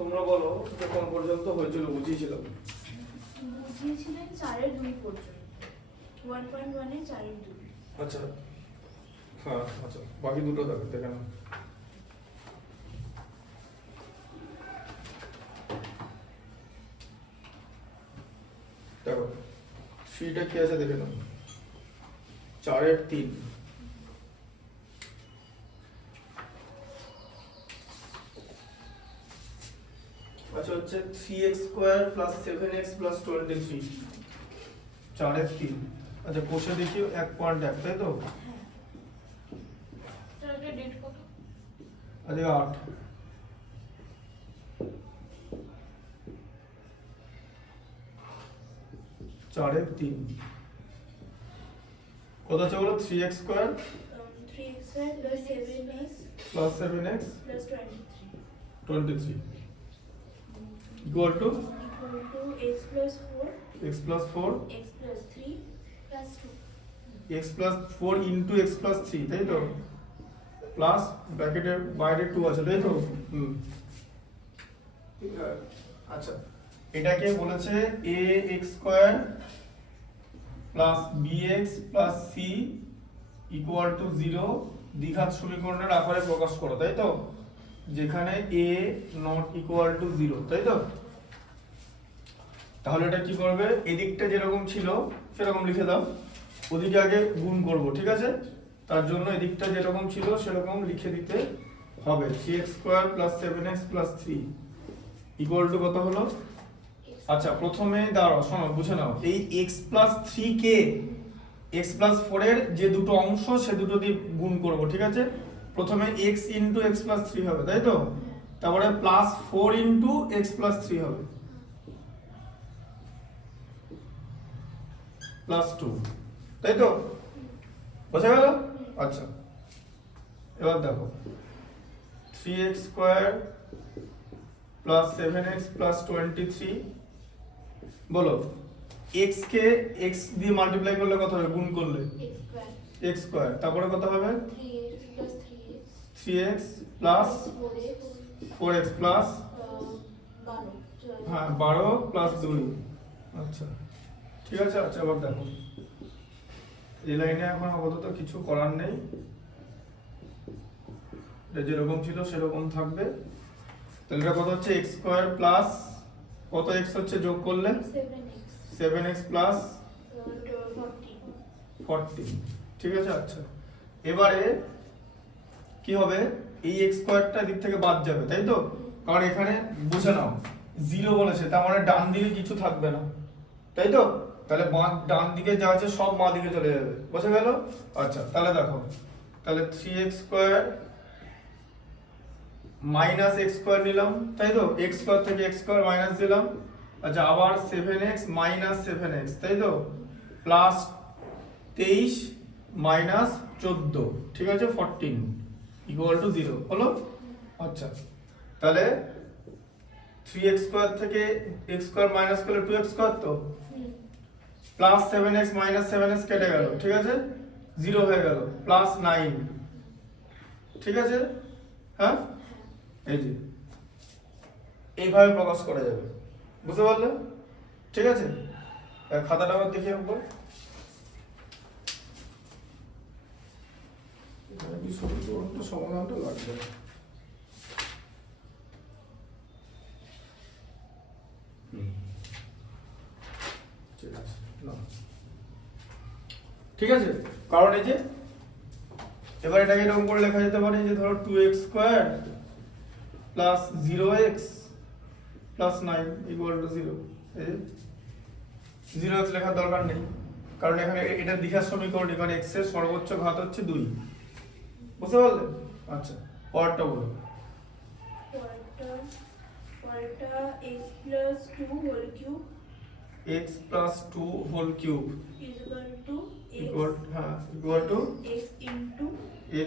তোমরা বলো যে কোন পর্যন্ত হয়েছিল বুঝিয়েছিলাম। বুঝিয়েছিলেন 4/2 পর্যন্ত, 1.1 এর 4/2। আচ্ছা হ্যাঁ আচ্ছা, বাকি দুটো দেখো দেখে নাও। দেখো থ্রিটা কি আছে দেখে নাও, 4/3। আচ্ছা হচ্ছে 3x² + 7x + 23, 4/3। আচ্ছা কোষে দেখি 1.1, তাই তো? তাহলে ডেট কত? আজকে 8। চারের 3 কত আছে বলো? 3x² 3x + 7x + 7x + 23 equal to x + 4 x + 4 x + 3 + 2। x + 4 into x + 3, তাই তো? প্লাস ব্র্যাকেটের বাইরে 2 আছে, তাই তো? আচ্ছা এটাকে বলেছে ax² + bx + c = 0 দ্বিঘাত সমীকরণের আকারে প্রকাশ করো, তাই তো? যেখানে a ≠ 0, তাই তো? তাহলে এটা কি করবে, এদিকটা যেরকম ছিল সেরকম লিখে দাও, ওদিকে আগে গুণ করব, ঠিক আছে? তার জন্য এদিকটা যেরকম ছিল সেরকম লিখে দিতে হবে। 3x² + 7x + 3 = কত হলো? আচ্ছা প্রথমে দাঁড়াও, শোনো বুঝে নাও, এই x + 3 কে x + 4 এর যে দুটো অংশ সে দুটো দিয়ে গুণ করব, ঠিক আছে? প্রথমে x * x + 3 হবে, তাই তো? তারপরে +4 * x + 3 হবে, +2, তাই তো? বোঝা গেল? আচ্ছা এবার দেখো 3x² + 7x + 23, বলো x কে x দিয়ে মাল্টিপ্লাই করলে কত হবে? গুণ করলে x², তারপরে কত হবে? 3x + 4x + 12 হ্যাঁ 12 + 2। আচ্ছা ঠিক আছে। আচ্ছা এবার দেখো এই লাইনে এখন আপাতত কিছু করার নেই, এটা যেরকম ছিল সেরকম থাকবে। তাহলে এটা কত হচ্ছে? x² প্লাস কত x হচ্ছে যোগ করলে? 7x প্লাস 14, ঠিক আছে। আচ্ছা এবারে কি হবে, এই x² দিক থেকে বাদ যাবে, তাই তো? কারণ এখানে বুঝে নাও 0 বলেছে, তার মানে ডান দিকে কিছু থাকবে না, তাই তো? তাহলে ডান দিকে যা আছে সব বাঁ দিকে চলে যাবে, বোঝা গেল? আচ্ছা তাহলে দেখো, তাহলে 3x² - x² নিলাম, তাই তো? x² থেকে x² মাইনাস দিলাম। আচ্ছা আবার 7x - 7x, তাই তো? প্লাস 23 - 14, ঠিক আছে? 14 = 0 হলো। আচ্ছা তাহলে 3x² থেকে x² মাইনাস করলে 2x² তো, প্লাস 7x - 7x কেটে গেল, ঠিক আছে? 0 হয়ে গেল, প্লাস 9, ঠিক আছে? হ্যাঁ এই যে এইভাবে প্রকাশ করা যাবে, বুঝতে পারলে? ঠিক আছে, খাতাটা আবার দেখে একবার। সমাধানটা লাগবে, ঠিক আছে? কারণ এই যে এবার এটাকে এরকম করে লেখা যেতে পারে যে ধরো 2x² প্লাস 0x প্লাস 9 = 0। এই 0x লেখার দরকার নেই, কারণ এখানে এটা দ্বিঘাত সমীকরণ, এখানে x এর সর্বোচ্চ ঘাত হচ্ছে 2, বুঝতে পারলে? আচ্ছা পরেরটা বলো। পরেরটা x + 2 whole cube x + 2 whole cube equal to x into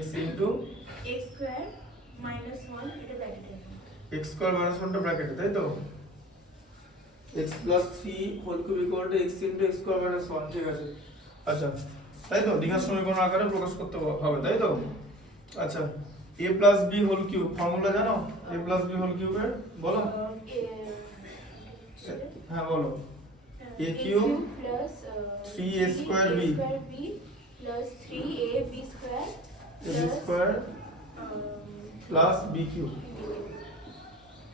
x² - 1 এটা ব্র্যাকেটে x² - 1 টা ব্র্যাকেটে, তাই তো? x + 3 whole cube = x into x² - 1, ঠিক আছে। আচ্ছা তাই তো দ্বিঘাত সমীকরণ আকারে প্রকাশ করতে হবে, তাই তো? আচ্ছা a plus b whole cube formula জানো a প্লাস b হোল কিউবের বলো হ্যাঁ বলো a cube plus 3a square b plus 3ab square ab square plus b cube b cube.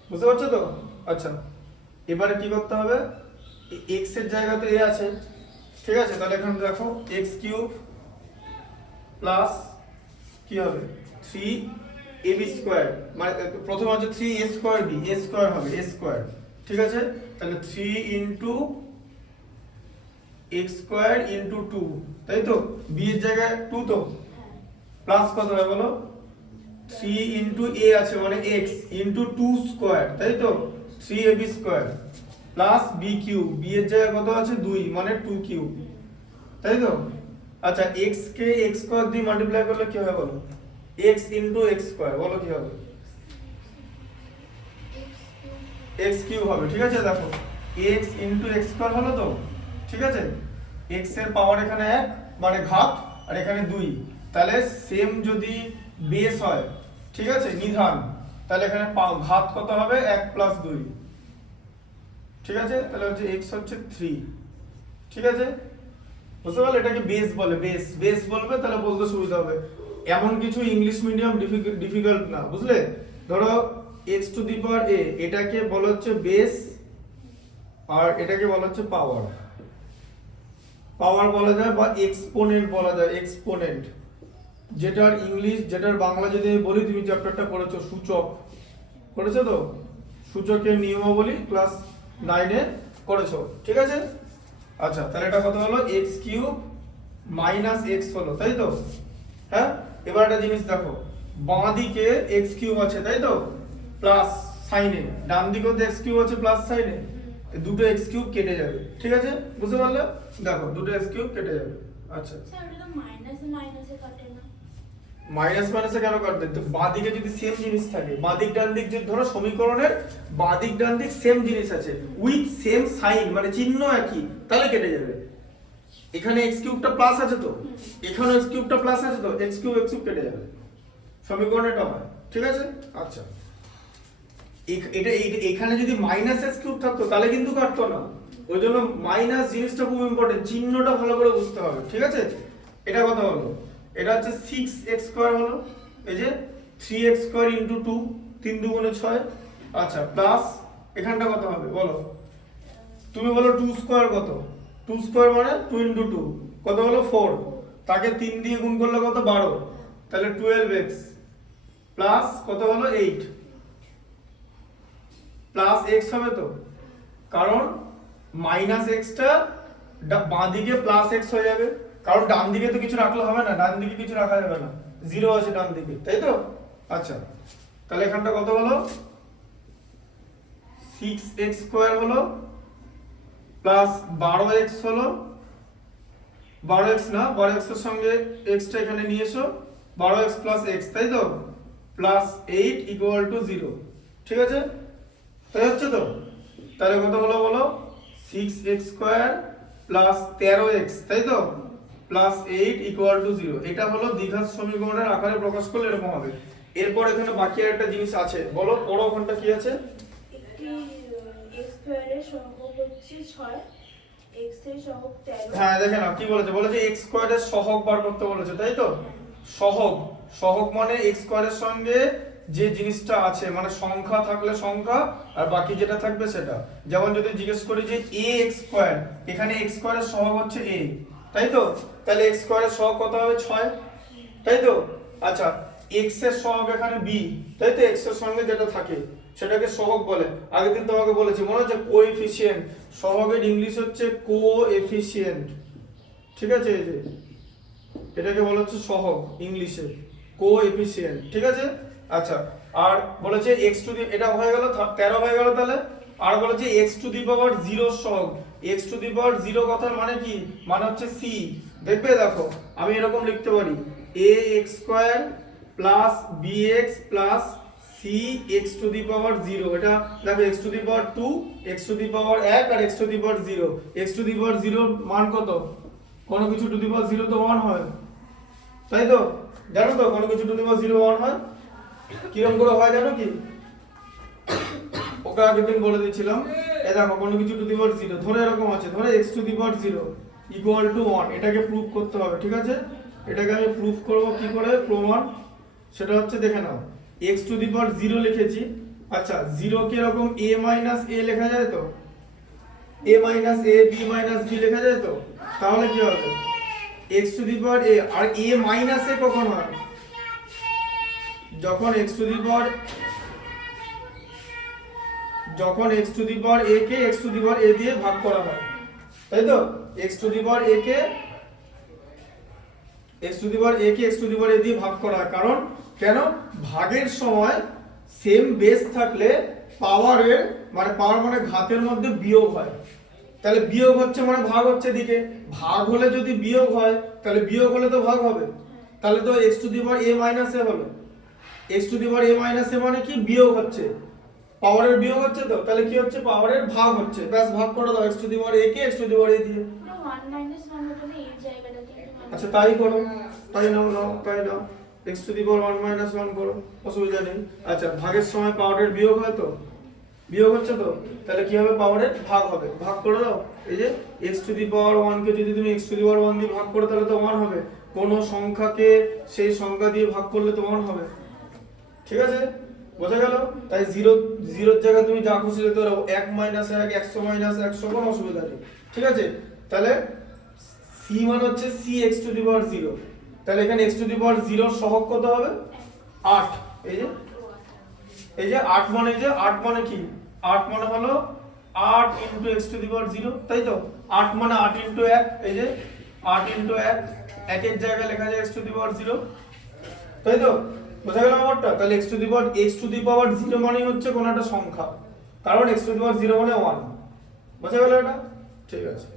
বুঝতে পারছো তো আচ্ছা এবারে কি করতে হবে x এর জায়গাতে a আছে ঠিক আছে তাহলে এখানে দেখো x কিউব প্লাস কি হবে 3ab স্কয়ার মানে প্রথম হচ্ছে 3a square b a square হবে a স্কয়ার ঠিক আছে তাহলে 3 ইনটু x স্কয়ার ইনটু 2 তাই তো b এর জায়গায় 2 তো প্লাস কত হবে বলো 3 ইনটু a আছে মানে x ইনটু 2 স্কয়ার তাই তো 3ab square plus b cube b এর জায়গায় কত আছে 2 মানে 2 কিউব তাই তো আচ্ছা x কে x স্কয়ার দিয়ে মাল্টিপ্লাই করলে কি হবে বলো x ইনটু x স্কয়ার বলো কি হবে x কিউব হবে ঠিক আছে দেখো x ইনটু x স্কয়ার হলো তো ঠিক আছে x এর পাওয়ার এখানে 1 মানে ঘাত আর এখানে 2 তাহলে সেম যদি বেস হয় ঠিক আছে নিধান তাহলে এখানে ঘাত কত হবে 1 প্লাস 2 ঠিক আছে তাহলে হচ্ছে x হচ্ছে 3 ঠিক আছে বুঝতে পারলে এটাকে বেস বলে বেস বলবে তাহলে বলতে সুবিধা হবে এমন কিছু ইংলিশ মিডিয়াম ডিফিকাল্ট না বুঝলে ধরো x to the power a এটাকে বলা হচ্ছে বেস আর এটাকে বলা হচ্ছে পাওয়ার বলা যায় বা এক্সপোনেন্ট বলা যায় এক্সপোনেন্ট যেটার ইংলিশ যেটার বাংলা যদি আমি বলি তুমি চ্যাপ্টারটা করেছো সূচক করেছো তো সূচকের নিয়মাবলী ক্লাস 9 এ করেছো ঠিক আছে আচ্ছা তাহলে এটা কত হলো x কিউব মাইনাস x হলো তাই তো হ্যাঁ এবার একটা জিনিস দেখো বাঁ দিকে x কিউব আছে তাই তো প্লাস সাইনে ডান দিকেও তো x কিউব আছে প্লাস সাইনে দুটো x কিউব কেটে যাবে ঠিক আছে বুঝতে পারলে দেখো দুটো x কিউব কেটে যাবে আচ্ছা স্যার ওটা তো মাইনাসে মাইনাসে কাটে না মাইনাস মাইনাসে কেন কাটবে তো বাঁ দিকে যদি সেম জিনিস থাকে বাঁ দিক ডান দিক যদি ধরো সমীকরণের বাঁ দিক ডান দিক সেম জিনিস আছে উইথ সেম সাইন মানে চিহ্ন একই তাহলে কেটে যাবে এখানে x কিউবটা প্লাস আছে তো এখানে x কিউবটা প্লাস আছে তো x কিউব কেটে যাবে সমীকরণটা হয় ঠিক আছে আচ্ছা এটা এখানে যদি মাইনাস x কিউব থাকতো তাহলে কিন্তু কাটতো না ওই জন্য মাইনাস জিনিসটা খুব ইম্পর্টেন্ট চিহ্নটা ভালো করে বুঝতে হবে ঠিক আছে এটা কথা হলো এটা হচ্ছে 6x স্কয়ার হলো এই যে 3x স্কয়ার ইনটু 2 3 দুগুণে 6 আচ্ছা প্লাস এখানটা কত হবে বলো তুমি বলো 2 স্কয়ার কত 2 স্কয়ার মানে 2 ইনটু 2 কত হলো 4 তাকে 3 দিয়ে গুণ করলে কত 12 তাহলে 12x প্লাস কত হলো 8 প্লাস x হবে তো কারণ মাইনাস x টা বাঁ দিকে প্লাস x হয়ে যাবে কারণ ডান দিকে তো কিছু রাখলে হবে না ডান দিকে কিছু রাখা যাবে না 0 আছে ডান দিকে তাই তো আচ্ছা তাহলে এখানটা কত হলো 6x স্কয়ার হলো প্লাস 12x হলো 12x না 12x এর সঙ্গে x টা এখানে নিয়ে এসো 12x প্লাস x তাই তো প্লাস 8 ইকুয়াল টু 0 ঠিক আছে তাই হচ্ছে তো তাহলে কত হলো বলো 6x স্কয়ার প্লাস 13x তাই তো প্লাস 8 ইকুয়াল টু 0 এটা হলো দ্বিঘাত সমীকরণের আকারে প্রকাশ করলে এরকম হবে এরপর এখানে বাকি একটা জিনিস আছে বলো পড়ো ওখানটা কি আছে একটি x স্কয়ারের সহগ হচ্ছে 6 x এর সহগ 13 হ্যাঁ দেখে নাও কি বলেছে x স্কয়ারের সহগ বার করতে বলেছে তাই তো সহগ মানে x স্কয়ারের সঙ্গে যে জিনিসটা আছে মানে সংখ্যা থাকলে সংখ্যা আর বাকি যেটা থাকবে সেটা যেমন যদি জিজ্ঞেস করি যে ax স্কয়ার এখানে x স্কয়ারের সহগ হচ্ছে a তাই তো তাহলে x স্কয়ারের সহগ কত হবে 6 তাই তো আচ্ছা x এর সহগ এখানে b তাই তো x এর সঙ্গে যেটা থাকে সেটাকে সহগ বলে আগের দিন তোমাকে বলেছি মনে আছে কোএফিসিয়েন্ট সহগের ইংলিশ হচ্ছে কোএফিসিয়েন্ট ঠিক আছে এই যে এটাকে বলা হচ্ছে সহগ ইংলিশে কোএফিসিয়েন্ট ঠিক আছে আচ্ছা আর বলেছে x টু দি এটা হয়ে গেল 13 হয়ে গেল তাহলে আর বলেছে x টু দি পাওয়ার 0 সহগ x টু দি পাওয়ার 0 কথার মানে কি মানে হচ্ছে c দেখবে দেখো আমি এরকম লিখতে পারি ax square plus bx plus c x to the power 0 এটা দেখো x to the power 2 x to the power 1 আর x to the power 0 x to the power 0 মান কত কোনো কিছু টু দি পাওয়ার 0 তো 1 হয় তাই তো জানো তো কোনো কিছু টু দি পাওয়ার 0 1 হয় কিরকম করে হয় জানো কি? ওকে আগের দিন বলে দিয়েছিলাম, এই দেখো কোনো কিছু টু দি পাওয়ার 0 ধরে এরকম আছে, ধরে x to the power 0 equal to 1, এটাকে প্রুফ করতে হবে, ঠিক আছে? এটাকে আমি প্রুফ করব কি করে, প্রমাণ, সেটা হচ্ছে দেখে নাও, x টু দি পাওয়ার 0 লিখেছি, আচ্ছা 0 কে এরকম a মাইনাস a লেখা যায় তো, a minus a b minus b লেখা যায় তো, তাহলে কি হবে x to the power a, আর a মাইনাস a কখন হয়, যখন x to the power x to the power a কে x to the power a দিয়ে ভাগ করা হয়, তাই তো? x to the power a কে x to the power a কে x to the power a দিয়ে ভাগ করা হয়, কারণ কেন, ভাগের সময় সেম বেস থাকলে পাওয়ারের মানে পাওয়ার মানে ঘাতের মধ্যে বিয়োগ হয়, তাহলে বিয়োগ হচ্ছে মানে ভাগ হচ্ছে দিকে, ভাগ হলে যদি বিয়োগ হয় তাহলে বিয়োগ হলে তো ভাগ হবে, তাহলে তো x to the power a minus a হলো, x to the power a minus a মানে কি, বিয়োগ হচ্ছে, পাওয়ারের বিয়োগ হচ্ছে তো, তাহলে কি হচ্ছে, পাওয়ারের ভাগ হচ্ছে, ব্যাস ভাগ করে দাও x to the power a কে x to the power a দিয়ে। 1 মাইনাস 1 হতো না এই জায়গাটাতে? আচ্ছা তাই করো, তাই নাও তাই নাও, x to the power 1 minus 1 করো, অসুবিধা নেই। আচ্ছা ভাগের সময় পাওয়ারের বিয়োগ হয় তো, বিয়োগ হচ্ছে তো, তাহলে কি হবে, পাওয়ারের ভাগ হবে, ভাগ করে দাও, এই যে x টু দি পাওয়ার 1 কে যদি তুমি x টু দি পাওয়ার 1 দিয়ে ভাগ করো তাহলে তো 1 হবে, কোন সংখ্যাকে সেই সংখ্যা দিয়ে ভাগ করলে তো 1 হবে, ঠিক আছে? বোঝা গেল? তাই 0 0 এর জায়গায় তুমি যা খুশি লিখতে পারো, 1 মাইনাস 1 100 মাইনাস 100, কোনো অসুবিধা নেই, ঠিক আছে? তাহলে c মান হচ্ছে c x to the power 0, তাহলে এখানে x টু দি পাওয়ার 0 এর সহগ কত হবে, 8, এই যে 8 মানে, যে 8 মানে কি, 8 মানে হলো 8 into x to the power 0, তাই তো? 8 মানে 8 ইনটু 1, এই যে 8 ইনটু 1, একের জায়গায় লেখা যায় x টু দি পাওয়ার 0, তাই তো? বোঝা গেল ব্যাপারটা? তাহলে x টু দি পাওয়ার 0 মানে হচ্ছে কোন একটা সংখ্যা, কারণ x টু দি পাওয়ার 0 মানে 1, বোঝা গেল এটা? ঠিক আছে।